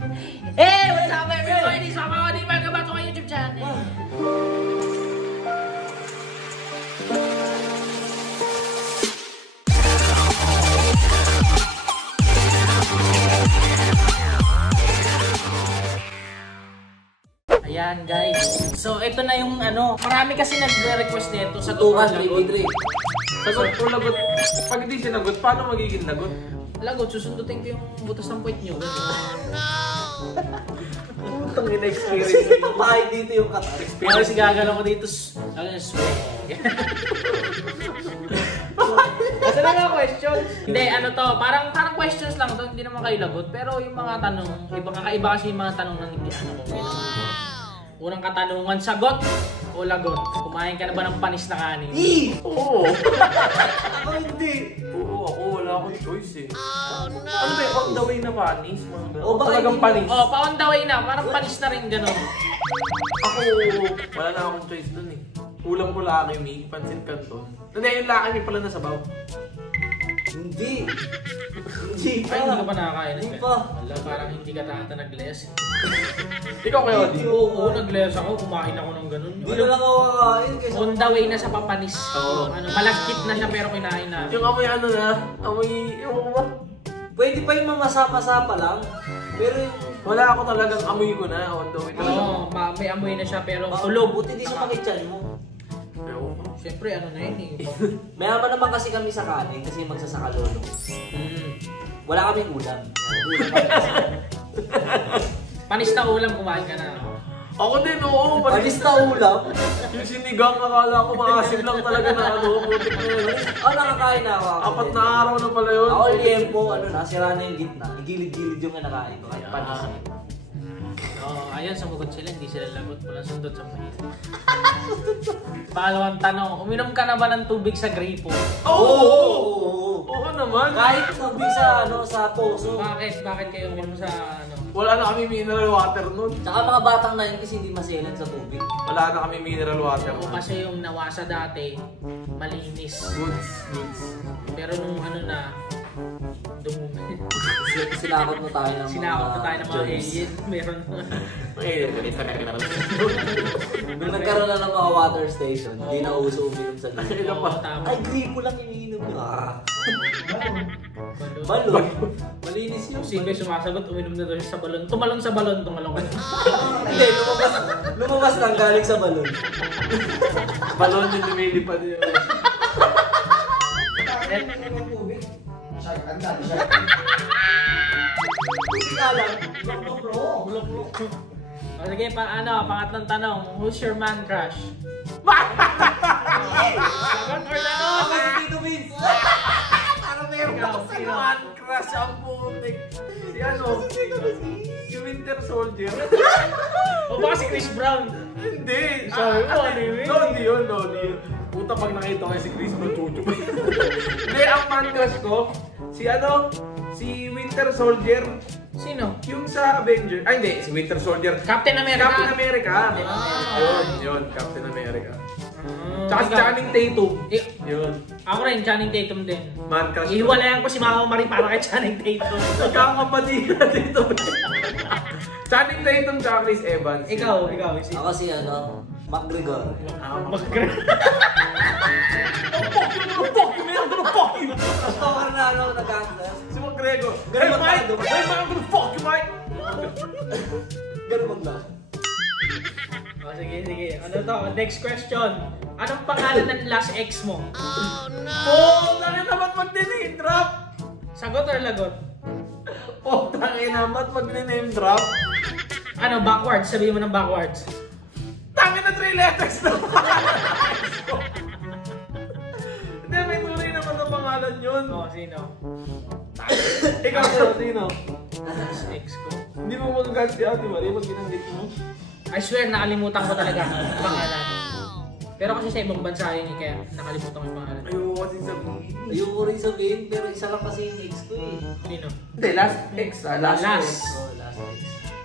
What's up everybody? Sama ko din welcome back to my YouTube channel. Ayan guys. So ito na yung ano, marami kasi nagre-request nito sa tukan 3v3. Sagot o lagot. Pag hindi sinagot, paano magiging lagot? Lagot, susundutin ko yung butas ng puwet nyo. Itong in-experience. Kasi papahid dito yung katar. Kasi gagalaw ko dito. Ito na nga question. Hindi, ano to, parang questions lang to, hindi naman kayo lagot. Pero yung mga tanong, kakaiba kasi yung mga tanong ng hindi ko. Unang katanungan, sagot o lagot? Kumain ka na ba ng panis na kanin? Oo. Ako hindi. Oo, ako wala akong choice eh. Ano ba yung on the way na panis? O, baka talagang hindi panis? Oh, pa on the way na, parang panis na rin gano'n. Ako, wala na akong choice dun eh. Ulam ko laki may pansit canton. Hindi, yung laki may pala nasabaw. Hindi. Hindi pa. Ay, hindi ka pa nakakain. Hindi pa. Wala, parang hindi ka tata nag-less. Ikaw kayo, di? Oo, nag-less ako, kumain ako ng gano'n. Hindi na lang ako kakain. On the way na sa papanis. Oo. Malagkit na siya pero kinain na. Yung amoy ano na, amoy, yung ba? Pwede pa yung mamasa-masa pa lang. Pero yung... Wala ako talagang amoy ko na, on the way talaga. Oo, may amoy na siya pero Tulog. Buti di sa pakityan mo. siyempre ano na yun eh. Mayaman naman kasi kami sa kanin kasi magsasaka lolo. Wala kaming ulam. Panis na ulam, kumain ka na. Ako din, oo. Panis na ulam? Yung sinigang, akala ko maasim lang talaga na ano, putik na yun. Nakakain na ako. 4 na araw na pala yun. Ako liempo, sira na yung gitna. Gilid-gilid yung nakain ko. Kahit panis. Ayun, sumugot sila, hindi sila lagot. Walang sundot sa panis. Pangalawang tanong, uminom ka na ba ng tubig sa gripo? Oo! Oo naman. Kahit tubig sa sa poso. Bakit? Bakit kayo uminom sa Wala na kami mineral water nun. Tsaka mga batang na yun kasi hindi maselan sa tubig. Wala na kami mineral water. O kasi yung nawasa dati, malinis. Goods. Pero nung na, dumumi. Sinakot mo tayo ng Sinakot na tayo ng mga germs. alien. Meron na. Nung nagkaroon na ng mga water station, hindi na uso uminom sa loob. Oo, tama. Ay, gripo lang iniinom nyo. Balon. Malinis yun. Si Kuya sumasagot, uminom na daw siya sa balon. Tumalon sa balon, tumalon ka. Hindi, lumabas lang galing sa balon. Balon yung lumilipad yun. O sige, pangatlong tanong. Who's your man crush? Sagot or tanong? Ako si Tito Vince. Parang meron Ikaw, ako sino? man crush ang putik. Si ano? Si Winter Soldier. O baka si Chris Brown? Hindi. Sabi mo, ano yun? Lodi yun. Puta pag nakita ko si Chris Brown, chuchu. Hindi, ang man crush ko, si Winter Soldier. Sino? Yung sa Avenger. Ay, hindi. Si Winter Soldier. Captain America. Captain America. Yun. Captain America. Tsaka si Ikaw? Channing Tatum. Yun. Ako rin, Channing Tatum din. Man crush ko. Ihiwalayan ko si Mama Marie para kay Channing Tatum. Nagkakapatid na dito. Channing Tatum tsaka Chris Evans. Ikaw. Ako si McGregor. Fuck you! Gusto ko rin na nag-anglas. Si McGregor. Hey Mike! Hey Mike! I'm gonna fuck you, Mike! Ganun magla. O sige. Ano to? Next question. Anong pangalan ng last ex mo? Tangin naman mag-name drop! Sagot or lagot? Tangin naman mag-name drop! Ano, backwards? Sabihin mo ng backwards. Tangin na 3 letters na Hindi, may tunay naman ang pangalan yun. Sino? Ikaw sino? Last ex ko. Hindi mo magagat si Ate Marie pag ginandik mo. I swear, nakalimutan ko talaga ang pangalan. Pero kasi sa ibang bansa yun kaya nakalimutan ko yung pangalan. Ayoko kasi sabihin. Ayoko rin sabihin, pero isa lang kasi yung ex ko eh. Sino? Hindi, last ex Last. Oh, last ex.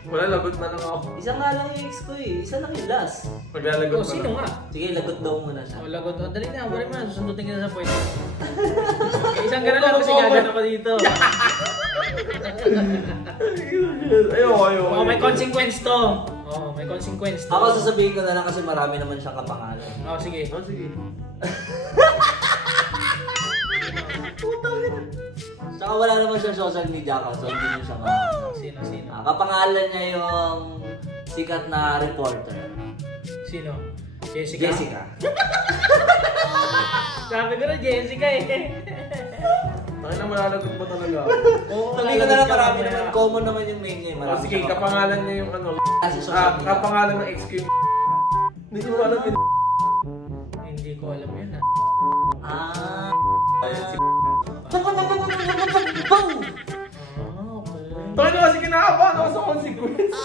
Wala, lagot na lang ako. Isa nga lang yung ex ko eh. Isa lang yung last. Maglalagot O, sino nga? Sige, lagot daw muna siya. O, lagot. O, dali na. Wala mo na. Susundutin kita sa point. Okay, isang gano'n lang kasi gagano ko dito. Ayoko. O, may consequence to. O, may consequence to. Ako sasabihin ko na lang kasi marami naman siyang kapangalan. O, sige. Oh, sige. Saka wala naman siya social media account, so hindi niyo siya Sino? kapangalan niya yung sikat na reporter. Sino? Jessica? Jessica. Sabi ko na Jessica eh. Bakit na malalagot ba talaga? Oo, Sabihin ko na lang ka marami mamaya. naman, common naman yung name niya. Oh, sige, kapangalan niya yung ano. Kasi social media. Kapangalan ng ex ko yung hindi ko alam yun. Hindi ko alam yun ha. Ayan, si Boom! Tayo na kasi kinakabahan ako sa consequence.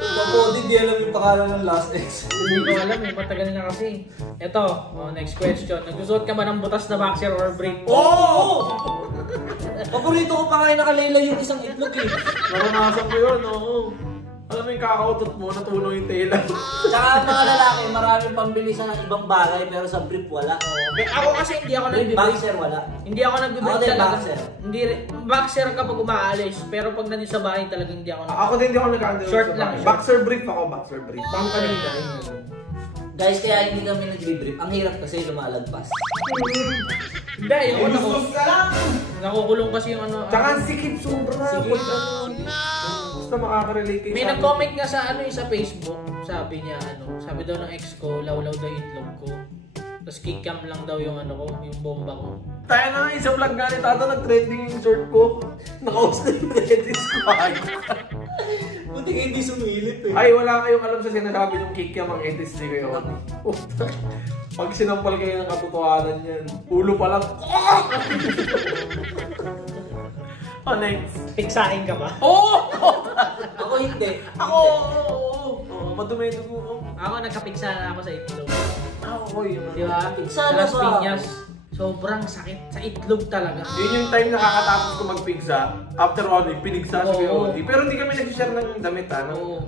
Ako, hindi alam yung pangalan ng last ex. Hindi ko alam eh, matagal na kasi. Ito, next question. Nagsusuot ka ba ng butas na boxer or brief? Oo! Paborito ko pa nga yung nakalela yung isang itlog eh. Naranasan ko yun, oo. Alam mo yung kakautot mo, natulong yung tela. Tsaka mga lalaki, maraming pambili sa ibang bagay pero sa brief wala. Ako kasi hindi ako Brief nag-brief. boxer wala. Hindi ako nag-brief Ako din, talaga. boxer. Hindi boxer kapag umaalis, pero pag nandito sa bahay talaga hindi ako Ako din, hindi ako nag-handle. Short sa lang, bahay. short. Boxer brief ako, boxer brief. Pang kanina. Guys, kaya hindi kami nag-brief. Ang hirap kasi lumalagpas. Hindi, yung ano ko. ka lang! Nakukulong kasi yung ano. Tsaka ang sikip sobra. Sige. Basta makaka-relate kayo May sa nag-comment nga sa ano sa Facebook, sabi niya sabi daw ng ex ko, lawlaw daw yung itlog ko. Tapos kickcam lang daw yung ano ko, yung bomba ko. Tayo na nga, isang vlog nga ni Tata, nag-trending yung short ko. Naka-host na yung edits ko. Buti ka hindi sumilip eh. Ay, wala kayong alam sa sinasabi yung kick ang edits ni kayo. Pag sinampal kayo ng katotohanan yan, ulo pa lang. Oh, next. Piksain ka ba? Oh! Ako hindi. Ako! Madumi yung dugo ko. Ako nagkapiksa na ako sa itlog. Ako yun. Di ba? Piksa Sa na Las ba? Piñas. Sobrang sakit sa itlog talaga. Yun yung time na kakatapos ko magpigsa. After 1 week, pinigsa siya kay Oo. Odi. Pero hindi kami nag-share ng damit ha. Oo.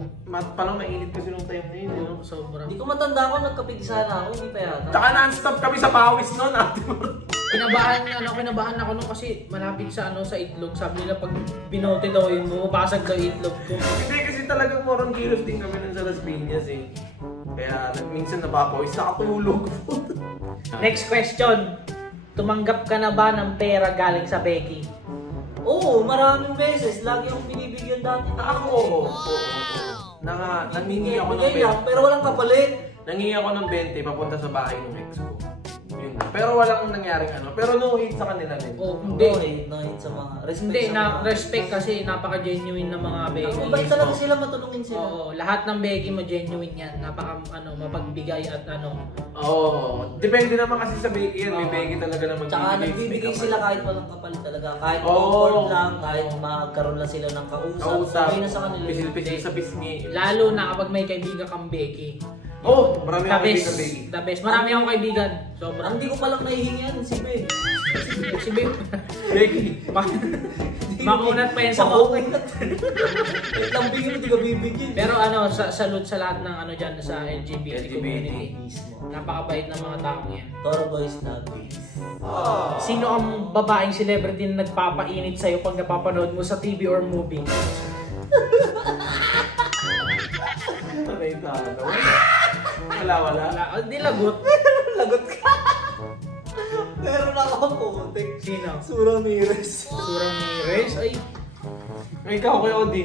Parang mainit kasi nung time na yun. Oo, sobrang. Hindi ko matanda ako, nagkapigsa na ako, hindi pa yata. Tsaka non-stop kami sa pawis noon. Kinabahan ako nung kasi malapit sa sa itlog. Sabi nila pag binote daw yun, bumabasag daw yung itlog ko. Hindi kasi talagang morang kilos din kami nun sa Las Piñas eh. Kaya minsan napapawis, nakatulog. Next question. Tumanggap ka na ba ng pera galing sa Becky? Oo, maraming beses. Lagi akong binibigyan dati. Ako, oo. Nangingi ako ng Bigay lang, pero walang kapalit. Nangingi ako ng 20 papunta sa bahay ng ex ko. Yun lang. Pero walang nangyaring ano. Pero no hate sa kanila din. Oh, Hindi. hindi. Nakahit sa mga respect Hindi, sa na mga... respect kasi napaka-genuine ng mga Becky. Mabait talaga sila, matulungin sila. Oo, lahat ng Becky mo genuine yan. Mapagbigay at Oo. Depende naman kasi sa Becky yan. May Oo. Becky talaga na Tsaka nagbibigay sila kahit walang kapalit talaga. Kahit comfort lang, kahit magkaroon lang sila ng kausap. Sabay na sa kanila. Pisil-pisil sa pisngi. Lalo na kapag may kaibigan kang Becky. Oh, marami The akong best. kaibigan Becky. The best. Marami akong kaibigan. Ang Sobrang. hindi ko palang nahihingan, si Ben. Si Babe. Becky. Makunat pa yan sa mukha. Wait lang, bigyan, hindi ka bibigyan. Pero salute sa lahat ng dyan sa LGBT community. Mismo. Napakabait ng mga tao yan. Toro Boys na please. Sino ang babaeng celebrity na nagpapainit sa'yo pag napapanood mo sa TV or movie? May talo. Wala. Hindi lagot. Lagot ka. Meron ako putik. Sino? Sura Mires. Surang Mires? Ay, Ikaw, Kuya Odi.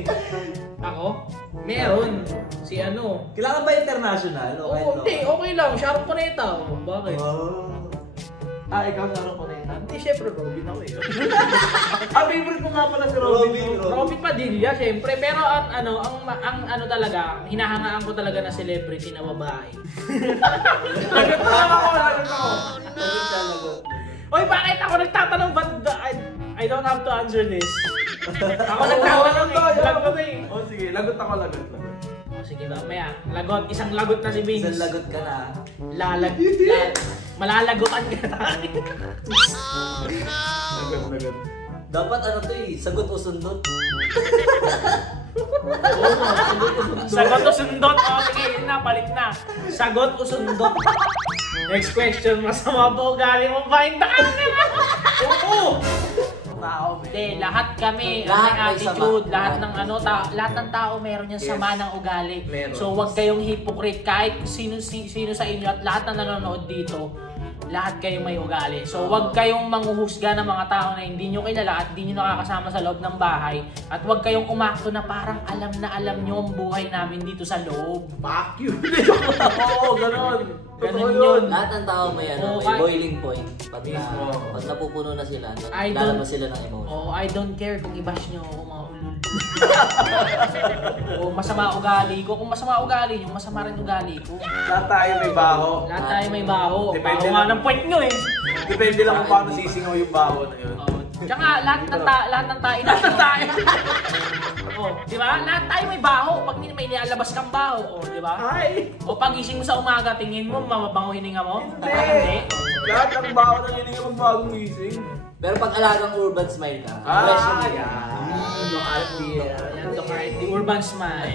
ako? Meron. Si Kailangan ba international? Okay, Oo, hindi. Okay lang. Sharon Cuneta. Bakit? Ikaw, Sharon Cuneta. Hindi, syempre Robin ako eh. Favorite mo nga pala si Robin. Robin Padilla, syempre. Pero ang talaga, hinahangaan ko talaga na celebrity na babae. Lagot ako. Lagot ka, lagot. Oy, bakit ako nagtatanong? I don't have to answer this. Ako nagtatanong eh. Lagot eh. Oh, sige. Lagot ako. Oh, sige, mamaya. Lagot. Isang lagot na si Vince. Isang lagot ka na. Malalagotan ka na. Lagot. Dapat ano to sagot o sundot. Sagot o sundot. O, sige, yun na, balik na. Sagot o sundot. Next question, masama po ugali mo ba? Oo! Tao, hindi, lahat kami, Lahat may may attitude, sama. lahat ng ano, lahat ng tao meron yung sama ng ugali. Meron. So wag kayong hypocrite kahit sino sa inyo at lahat na nanonood dito. Lahat kayong may ugali. So wag kayong manghuhusga ng mga tao na hindi nyo kilala at hindi nyo nakakasama sa loob ng bahay. At wag kayong umakto na parang alam na alam nyo ang buhay namin dito sa loob. Fuck you! Oo, ganon. Ganun Totoo yun. Lahat ng tao may Oo, may boiling point. Pag napupuno na sila, I lalabas don't- sila ng emotion. Oh, I don't care kung i-bash nyo ako mga ulul. O masama ugali ko. Kung masama ugali nyo, masama rin ugali ko. Lahat tayo may baho. Lahat tayo may baho. Depende Baho nga lang. ng point nyo eh. Depende lang kung paano sisingaw yung baho na yun. Oh. Tsaka lahat ng tayo Oh, di ba? Lahat tayo may baho. Pag may nilalabas kang baho, oh, di ba? Ay! O pagising mo sa umaga, tingin mo, mabango hininga mo? Hindi! Lahat ng baho na hininga ng bagong gising. Pero pag alagang urban smile ka, Yan, the urban smile.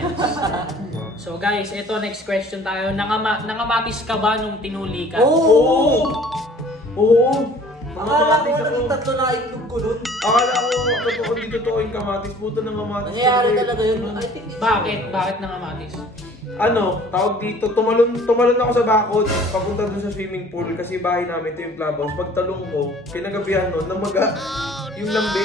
So guys, ito next question tayo. Nakamatis ka ba nung tinuli ka? Oo! Oo! Akala ko naging tatlo na itlog ko nun. Akala ko, totoo, hindi totoo yung kamatis. Puto ng kamatis. Nangyayari talaga yun. I think it's Bakit? Bakit nakamatis? Ano, tawag dito, tumalon ako sa bakod, papunta dun sa swimming pool kasi bahay namin, ito yung clubhouse. Pagtalong ko, kinagabihan nun, namaga yung lambi.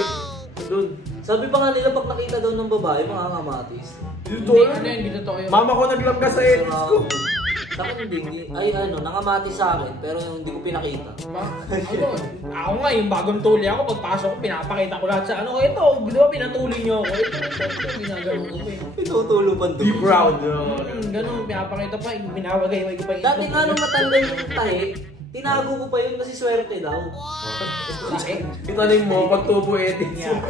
Doon. Sabi pa nga nila pag nakita daw ng babae, mga kamatis. Hindi totoo yun. Mama ko naglangga sa edits ko. Sa akin hindi. Ay ano, nakamatis sa akin, pero yung hindi ko pinakita. Ako nga, yung bagong tuli ako, pagpasok ko, pinapakita ko lahat sa ano, ito, di ba pinatuli nyo ako? Ito, ginagano ko eh. Pinutulupan Be doon. proud. Ganun, pinapakita pa, binawagay ko pa Dati nga nung natanggal yung tahi, tinago ko pa yun kasi swerte daw. Itanim mo, pagtubo edits. Yeah.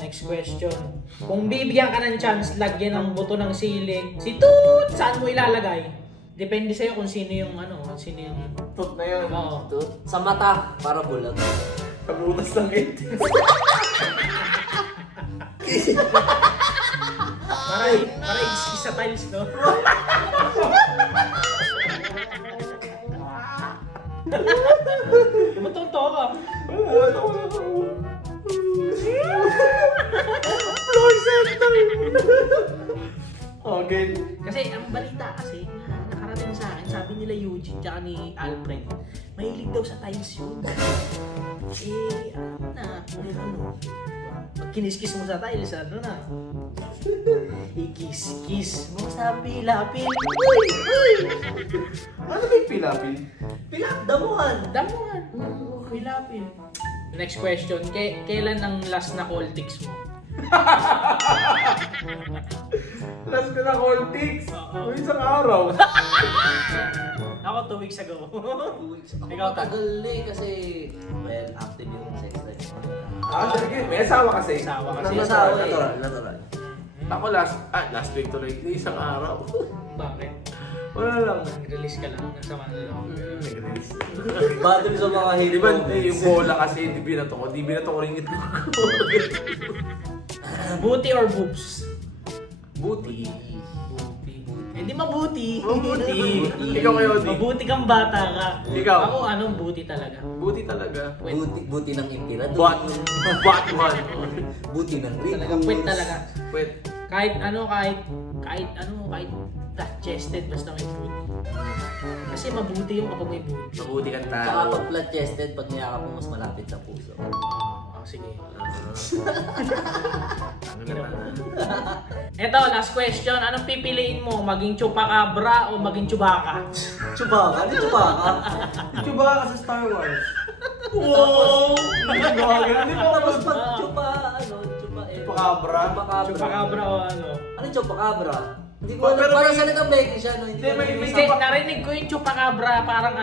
Next question. Kung bibigyan ka ng chance, lagyan ng buto ng sili, si Toot, saan mo ilalagay? Depende sa'yo kung sino yung sino yung... Tot na yun. Oo. Ito, sa mata, para bulag. Pagbutas ng edits. Para iskis sa tiles, no? Matonto ka. Floor center! Okay. Kasi ang balita kasi, nakarating sa akin, sabi nila Eugene tsaka ni Alfred, mahilig daw sa tiles yun. Alam na, pag kiniskis mo sa tiles, ano na? Ikis-kis mo sa pilapil. Uy! Ano ba yung pilapil? Damuhan! Damuhan! Pilapil. Next question, kailan ang last na call tics mo? Last ko na call tics. Isang araw. Ako 2 weeks ago. 2 weeks. Ako Ikaw, matagal kasi, well, active yung sex life. Sige. May asawa kasi. Asawa kasi. May asawa eh. Natural. Ako last week tuloy. Isang araw. Bakit? Wala lang. Nag-release ka lang, nagsama na lang. Nag-release. Battle sa mga hate Di ba comments. yung bola kasi di binato ko. Di binato ko rin ito. Booty or boobs? Buti. Hindi mabuti. Mabuti. Ikaw kayo, Di. Mabuti kang bata ka. Ikaw. Ako anong buti talaga? Buti talaga. Buti ng impirador. Batman. Buti ng Rick. Talaga, puwet talaga. Wait. Kahit flat-chested basta may booty. Kasi mabuti yung kapag may booty. Mabuti kang Saka tao. pag flat-chested, pag niyakap mo mas malapit sa puso. Sige. Ano naman? Eto, last question. Anong pipiliin mo? Maging chupacabra o maging chubaka? Chewbacca? Ano Chewbacca? Ito ba sa Star Wars? Wow! Tapos pag Chewbacca. Chupacabra? Chupacabra o ano? Ano yung Chewbacca? Hindi ko alam. Pero Parang may- salitang Becky siya, no? Hindi ko alam yung Hindi, narinig ko yung chupacabra, parang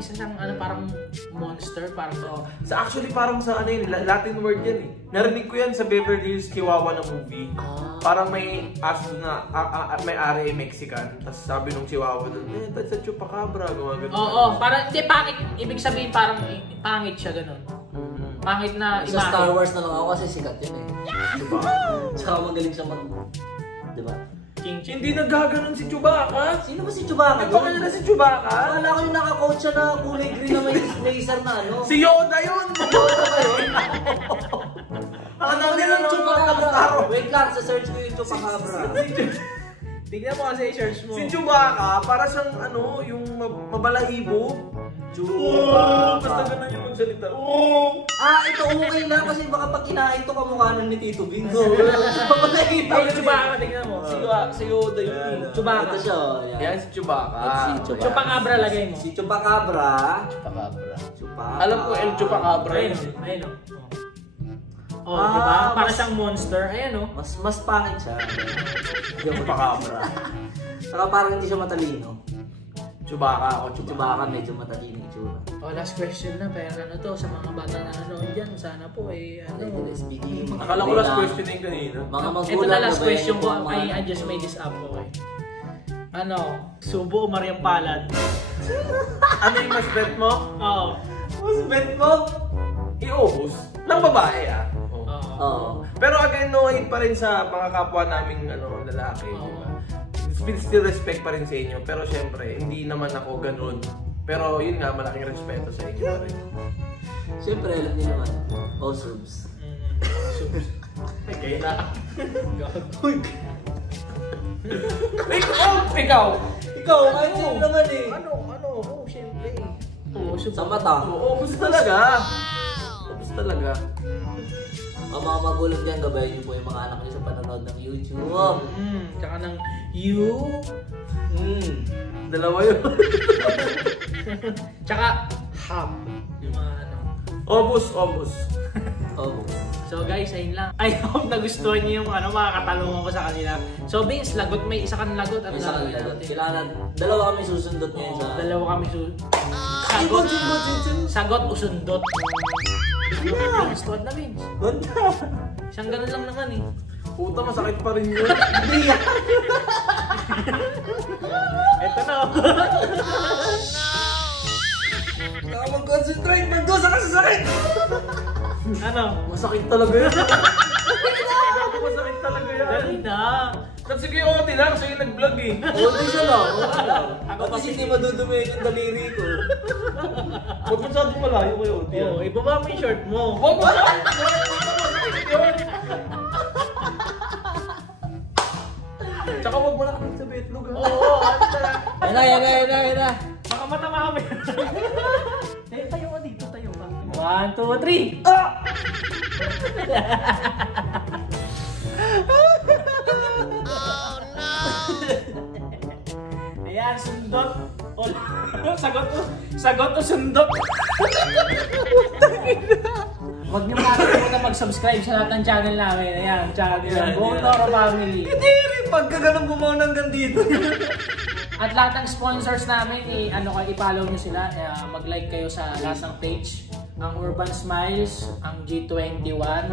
isa siyang parang monster, parang Actually parang sa ano yun, Latin word yan eh. Narinig ko yan sa Beverly Hills Chihuahua na movie. Parang may aso na, may ari ay Mexican. Tapos sabi nung Chihuahua doon, that's a chupacabra. Oo, parang, hindi, pangit. Ibig sabihin parang pangit siya, ganun. pangit na Sa Star Wars na lang ako kasi sikat yun eh. Tsaka magaling siya diba? Ching-ching. Hindi nagaganon si Chewbacca. Sino ba si Chewbacca? Nagpaka nila si Chewbacca. Akala ko yung naka-coach siya na kulay green na may laser na ano. Si Yoda yun! Yoda ba yun? Ano nila ng Chewbacca? Wait lang, sa search ko yung Chupacabra. Tignan mo kasi i-search mo. Si Chewbacca, para siyang ano, yung mabalahibo. Chewbacca. Basta ganun yung magsalita. Ito okay lang kasi baka pag kinain to kamukha ni Tito Bing. Mabalahibo. Ay, Chewbacca, tignan mo. Si Yoda yun. Chewbacca. Ito siya. Yan si Chewbacca. Chupacabra lagay mo. Si Chupacabra. Chupacabra. Chupacabra. Alam ko, El Chupacabra Ayun, yun. ayun. Oh, di ba? Para siyang monster. Ayan, oh. Mas pangit siya. Yung Chupacabra. Saka parang hindi siya matalino. Chewbacca ako, Chewbacca medyo matalino yung itsura. Oh, last question na. Pero ano to, sa mga bata na nanonood dyan, sana po ay Speaking. Akala ko last question din kanina. Mga magulang. Ito na last ba question ko. yung I just made this up. Okay. Ano? Subo o Mariam Palad? Ano yung mas bet mo? Oo. Mas bet mo? Iubos. Ng babae Oo. Pero again, no hate pa rin sa mga kapwa naming lalaki. Oo. Still respect pa rin sa inyo. Pero syempre, hindi naman ako ganun. Pero yun nga, malaking respeto sa inyo pa rin. Siyempre, alam niyo naman. Subs. Okay na. Ikaw, kahit sino naman eh. Oo, syempre. Oo, Sa mata. Ubus talaga. Ubus talaga. Ang mga magulang dyan, gabayan niyo po yung mga anak niyo sa panonood ng YouTube. Tsaka ng you. Dalawa yun. Tsaka ham. Yung mga ano. Obus. Oh. So guys, ayun lang. I hope nagustuhan niyo yung mga katanungan ko sa kanila. So Vince, lagot may isa kang lagot. Ano Isa gagawin lang natin? kailangan, dalawa kami susundot ngayon sa... Dalawa kami sagot. Sagot o sundot. Gustuhan na Vince. Ganda. Isang ganun lang naman eh. Puta, masakit pa rin yun. Eto na. Kaya mag-concentrate, mag-dosa ka sa sakit! Ano? Masakit talaga yun. Masakit talaga yan. Dali na. Kasi kayo OT lang, so yung nag-vlog eh. Hindi siya lang. Ako Kasi kasi hindi madudumihin yung daliri ko. Huwag masyadong malayo kayo OT. Oo, ibaba mo yung shirt mo. Huwag mo lang! Masakit yun! Tsaka huwag mo na kami sa betlog ha. Oo, ano na. Yan na. Baka matama kami. Tayo ka dito, tayo ka. 1, 2, 3. Ayan, sundot. Sagot o sundot. Huwag niyo makakalimutan mag-subscribe sa lahat ng channel namin. Ayan, channel ng Bonoro Family. Hindi rin, pagka ganun bumaw hanggang dito. At lahat ng sponsors namin, i-follow nyo sila. Mag-like kayo sa lahat ng page. Ang Urban Smiles, ang G21,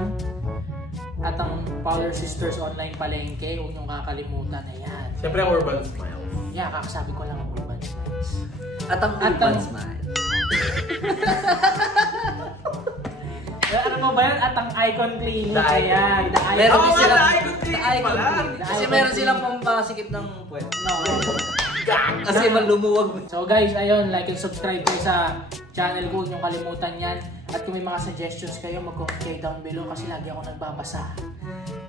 at ang Power Sisters Online Palengke. Huwag nyo kakalimutan. Ayan. Siyempre ang Urban Smile. Yeah, kakasabi ko lang ang Urban Smiles. At ang Urban Smile. Ano mo ba yan? At ang Icon Cleaning. The Icon. Ayan. The Icon. Meron din sila. The Icon Cleaning pala. Kasi meron silang pampasikip ng puwet. No. Kasi malumuwag. So guys, ayun, like and subscribe kayo sa channel ko. Huwag niyong kalimutan yan. At kung may mga suggestions kayo, mag-comment kayo down below kasi lagi ako nagbabasa.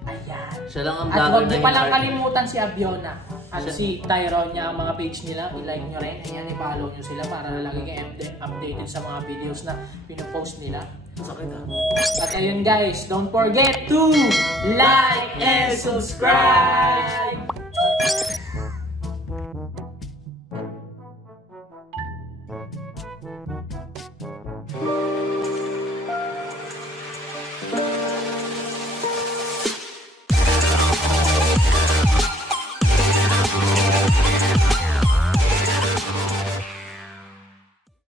Ayan. Siya lang ang At huwag niyo vlogger palang na kalimutan si Abiona at si Tyrone niya, ang mga page nila. I-like nyo rin. Ayan, i-follow nyo sila para lagi kayo updated sa mga videos na pinopost nila. At ayun guys, don't forget to like and subscribe!